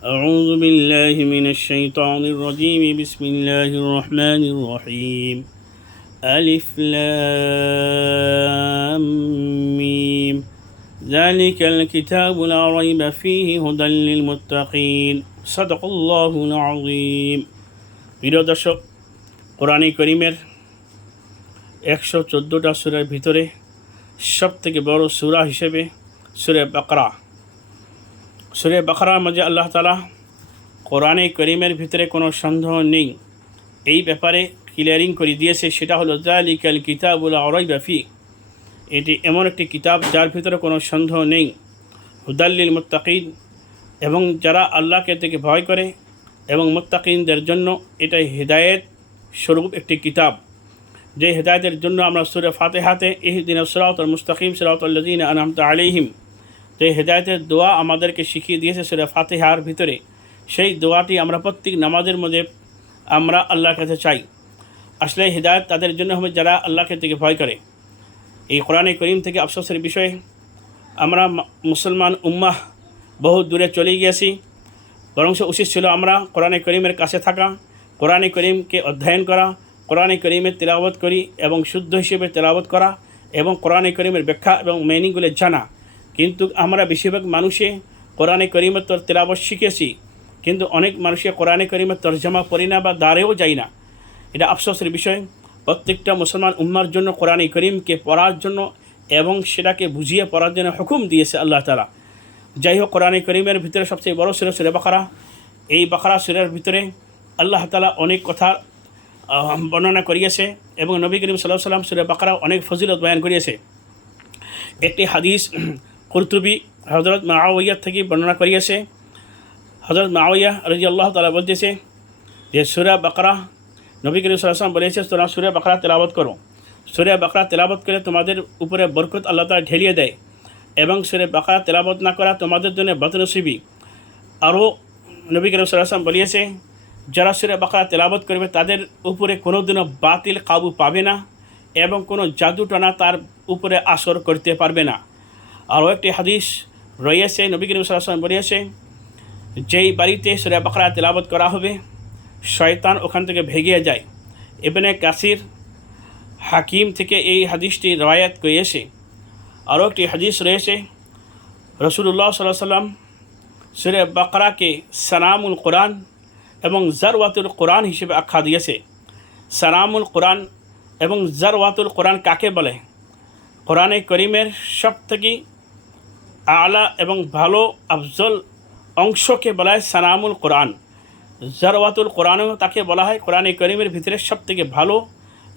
أعوذ بالله من الشيطان الرجيم بسم الله الرحمن الرحيم ألف لام ميم ذلك الكتاب لا ريب فيه هدى للمتقين صدق الله العظيم প্রিয় দর্শক, কোরআন করিমের 114টা সূরার ভিতরে সবথেকে বড় সূরা হিসেবে সূরা বাকরা। সূরা বাকরার মাঝে আল্লাহ তাআলা কোরআন করিমের ভিতরে কোনো সন্দেহ নেই এই ব্যাপারে ক্লিয়ারিং করে দিয়েছে। সেটা হলো যালিকাল কিতাবুল লা রাইবা ফীহ, এটি এমন একটি কিতাব যার ভিতরে কোনো সন্দেহ নেই। হুদাল লিল মুত্তাকিন, এবং যারা আল্লাহকে থেকে ভয় করে এবং মুত্তাকিনদের জন্য এটাই হেদায়েত স্বরূপ একটি কিতাব। যে হেদায়েতের জন্য আমরা সূরা ফাতিহাতে ইহদিনাস সিরাতাল মুস্তাকিম সিরাতাল লাযিনা আনআমতা আলাইহিম, যে হেদায়েতের দোয়া আমাদেরকে শিখিয়ে দিয়েছে সূরা ফাতিহার ভিতরে, সেই দোয়াটি আমরা প্রত্যেক নামাজের মধ্যে আমরা আল্লাহর কাছে চাই। আসলে হেদায়েত তাদের জন্য হবে যারা আল্লাহকে থেকে ভয় করে। এই কোরআন করিম থেকে আফসোসের বিষয়, আমরা মুসলমান উম্মাহ বহু দূরে চলে গিয়েছি। বরং উচিত ছিল আমরা কোরআন করিমের কাছে থাকা, কোরআন করিমকে অধ্যয়ন করা, কোরআন করিমের তেলাওয়াত করি এবং শুদ্ধ হিসেবে তেলাওয়াত করা এবং কোরআন করিমের ব্যাখ্যা এবং মিনিংগুলো জানা। কিন্তু আমরা বেশিরভাগ মানুষে কোরআন করিমের তেলাওয়াত শিখেছি, কিন্তু অনেক মানুষে কোরআন করিমের তরজমা পড়ি না বা দাঁড়েও যায় না। এটা আফসোসের বিষয়। প্রত্যেকটা মুসলমান উম্মার জন্য কোরআন করিমকে পড়ার জন্য এবং সেটাকে বুঝিয়ে পড়ার জন্য হুকুম দিয়েছে আল্লাহ তাআলা। যাই হোক, কোরআন করিমের ভিতরে সবচেয়ে বড় সূরা সূরা বাকারা। এই বাকারা সূরার ভিতরে আল্লাহ তাআলা অনেক কথা বর্ণনা করিয়েছে এবং নবী করিম সাল্লাল্লাহু আলাইহি ওয়াসাল্লাম সূরা বাকারা অনেক ফজিলত বয়ান করিয়েছে। একটি হাদিস কুরতুবী হযরত মুআওয়াইয়া থেকে বর্ণনা করিয়েছে। হযরত মুআওয়াইয়া রাদিয়াল্লাহু তাআলা বলতেছে যে সূরা বাকারা নবী করিম সাল্লাল্লাহু আলাইহি ওয়াসাল্লাম বলেছে, তোমরা সূরা বাকারা তেলাওয়াত করো। সূরা বাকারা তেলাওয়াত করে তোমাদের উপরে বরকত আল্লাহ তাআলা ঢেলিয়ে দেয়, এবং সূরা বাকারা তেলাওয়াত না করা তোমাদের জন্য বদনসিবি। আরও নবী করিম সাল্লাল্লাহু আলাইহি ওয়াসাল্লাম বলিয়েছে, যারা সূরা বাকারা তেলাওয়াত করবে তাদের উপরে কোনোদিনও বাতিল কাবু পাবে না এবং কোনো জাদুটনা তার উপরে আসর করতে পারবে না। আরও একটি হাদিস রয়েছে, নবী করিম সাল্লাল্লাহু আলাইহি ওয়াসাল্লাম বলিয়েছে, যেই বাড়িতে সূরা বাকারা তেলাওয়াত করা হবে শয়তান ওখান থেকে ভেগে যায়। ইবনে কাসির হাকিম থেকে এই হাদিসটি রওয়ায়াত করেছে। আরও একটি হাদিস রয়েছে, রাসূলুল্লাহ সাল্লাল্লাহু আলাইহি ওয়াসাল্লাম সূরা বাকারাকে সানামুল কোরআন এবং জারওয়াতুল কোরআন হিসেবে আখ্যা দিয়েছে। সানামুল কোরআন এবং জারওয়াতুল কোরআন কাকে বলে? কোরআন করিমের সবথেকে আলা এবং ভালো আফজল অংশকে বলা হয় সানামুল কোরআন। জারওয়াতুল কোরআনও তাকে বলা হয়। কোরআন করিমের ভিতরে সবথেকে ভালো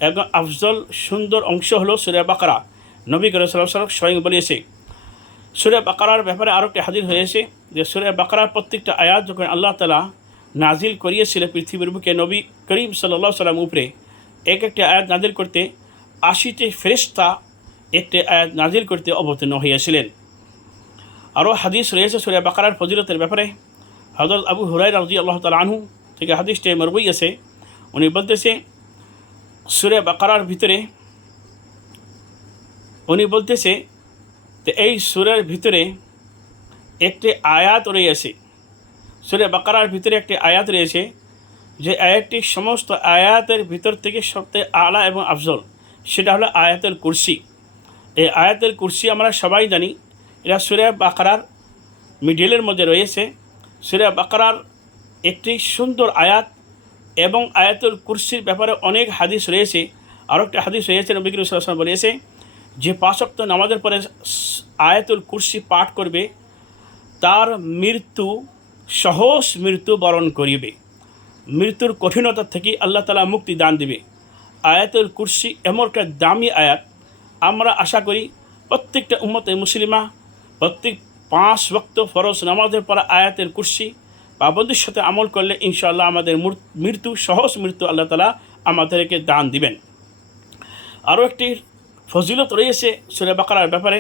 এবং আফজল সুন্দর অংশ হলো সূরা বাকারা। নবী করিম সাল্লাল্লাহু আলাইহি ওয়াসাল্লাম স্বয়ং বলেছে। সূরা বাকারার ব্যাপারে আরও একটি হাদিস হয়েছে যে সূরা বাকারার প্রত্যেকটা আয়াত যখন আল্লাহ তাআলা নাজিল করিয়েছিল পৃথিবীর বুকে নবী করিম সাল্লাল্লাহু আলাইহি ওয়াসাল্লাম উপরে, একটি আয়াত নাজিল করতে 80টি ফেরেশতা একটি আয়াত নাজিল করতে অবতীর্ণ হয়েছিলেন। আরও হাদিস রয়েছে সূরা বাকারার ফজিলতের ব্যাপারে। হযরত আবু হুরায়রা রাদিয়াল্লাহু তাআলা আনহু থেকে হাদিসটি মারবুই আছে। উনি বলতেছে, সূরা বাকারার ভিতরে যে এই সূরার ভিতরে একটি আয়াত রয়েছে, সূরা বাকারার ভিতরে একটি আয়াত রয়েছে যে আয়াতটি সমস্ত আয়াতের ভিতর থেকে সবচেয়ে আলা এবং আফজল, সেটা হলো আয়াতুল কুরসি। এই আয়াতুল কুরসি আমরা সবাই জানি, এটা সূরা বাকারার মিডলের মধ্যে রয়েছে। সূরা বাকারার একটি সুন্দর আয়াত এবং আয়াতুল কুরসির ব্যাপারে অনেক হাদিস রয়েছে। আরও একটি হাদিস রয়েছে, নবী করিম সাল্লাল্লাহু আলাইহি ওয়াসাল্লাম বলেছে, যে 5 ওয়াক্ত নামাজের পরে আয়াতুল কুরসি পাঠ করবে তার মৃত্যু সহজ মৃত্যু বরণ করিবে, মৃত্যুর কঠিনতা থেকে আল্লাহ তাআলা মুক্তি দান দিবে। আয়াতুল কুরসি এমন একটা দামি আয়াত, আমরা আশা করি প্রত্যেকটা উম্মতে মুসলিমা প্রত্যেক 5 ওয়াক্ত ফরজ নামাজের পর আয়াতুল কুরসি পাবন্দির সাথে আমল করলে ইনশাআল্লাহ আমাদের মৃত্যু সহজ মৃত্যু আল্লাহ তাআলা আমাদেরকে দান দিবেন। আরও একটি ফজিলত রয়েছে সূরা বাকারার ব্যাপারে।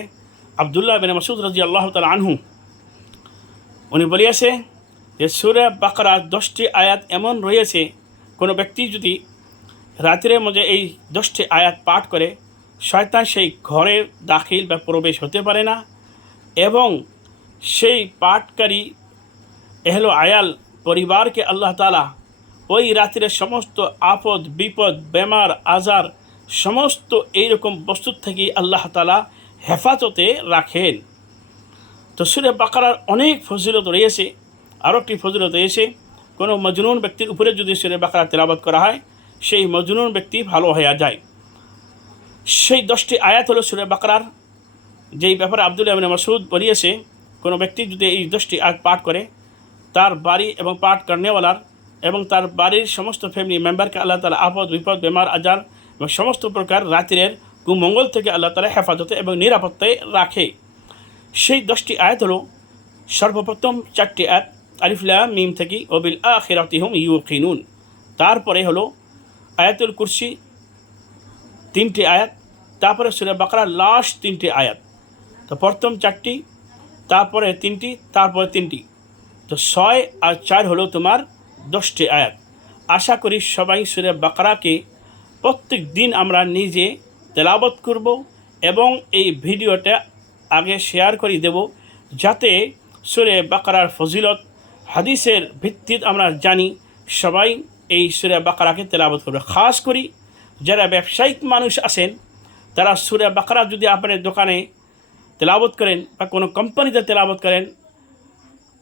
আব্দুল্লাহ বিন মাসউদ রাদিয়াল্লাহু তাআলা আনহু উনি বলিয়েছে যে সূরা বাকারার 10টি আয়াত এমন রয়েছে, কোনো ব্যক্তি যদি রাতের মধ্যে এই 10টি আয়াত পাঠ করে শয়তান সেই ঘরে দাখিল বা প্রবেশ হতে পারে না, এবং সেই পাঠকারী এহলো আয়াল পরিবারকে আল্লাহ তাআলা ওই রাত্রের সমস্ত আপদ বিপদ বেমার আজার সমস্ত এইরকম বস্তুর থেকে আল্লাহ তাআলা হেফাজতে রাখেন। তো সূরা বাকারার অনেক ফজিলত রয়েছে। আরও একটি ফজিলত রয়েছে, কোনো মজনুন ব্যক্তির উপরে যদি সূরা বাকারা তেলাওয়াত করা হয় সেই মজনুন ব্যক্তি ভালো হয়ে যায়। সেই 10টি আয়াত হলো সূরা বাকারার, যেই ব্যাপারে আব্দুল্লাহ ইবনে মাসউদ বলিয়েছে, কোনো ব্যক্তি যদি এই 10টি আয়াত পাঠ করে তার বাড়ি এবং পাঠ করনেওয়ালার এবং তার বাড়ির সমস্ত ফ্যামিলি মেম্বারকে আল্লাহ তাআলা আপদ বিপদ বেমার আজার এবং সমস্ত প্রকার রাত্রের কুমঙ্গল থেকে আল্লাহ তাআলা হেফাজতে এবং নিরাপত্তায় রাখে। সেই 10টি আয়াত হলো, সর্বপ্রথম 4টি আয়াত আলিফ লাম মিম থেকে ওবিল আখিরাতি হুম ইউকিনুন, তারপরে হলো আয়াতুল কুরসি 3টি আয়াত, তারপরে সূরা বাকারার লাস্ট 3টি আয়াত। তো প্রথম 4টি, তারপরে 3টি, তারপরে 3টি, তো 6 আর 4 হলো তোমার 10টি আয়াত। আশা করি সবাই সূরা বাকারাকে প্রত্যেক দিন আমরা নিজে তেলাওয়াত করব এবং এই ভিডিওটা আগে শেয়ার করে দেব, যাতে সূরা বাকারার ফজিলত হাদিসের ভিত্তিতে আমরা জানি। সবাই এই সূরা বাকারাকে তেলাওয়াত করবে। খাস করি যারা ব্যবসায়িক মানুষ আছেন, তারা সূরা বাকারা যদি আপনার দোকানে তেলাওয়াত করেন বা কোনো কোম্পানিতে তেলাওয়াত করেন,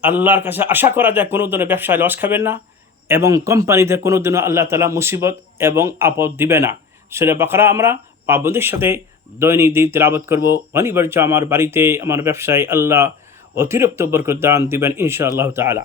আল্লাহর কাছে আশা করা যায় কোনো দিনও ব্যবসায় লস খাবেন না এবং কোম্পানিতে কোনো দিনও আল্লাহ তাআলা মুসিবত এবং আপদ দিবে না। সূরা বাকারা আমরা পাবন্দির সাথে দৈনিক দিন তেলাওয়াত করব। অনিবার্য আমার বাড়িতে আমার ব্যবসায় আল্লাহ অতিরিক্ত বরকত দান দিবেন ইনশাআল্লাহ তাআলা।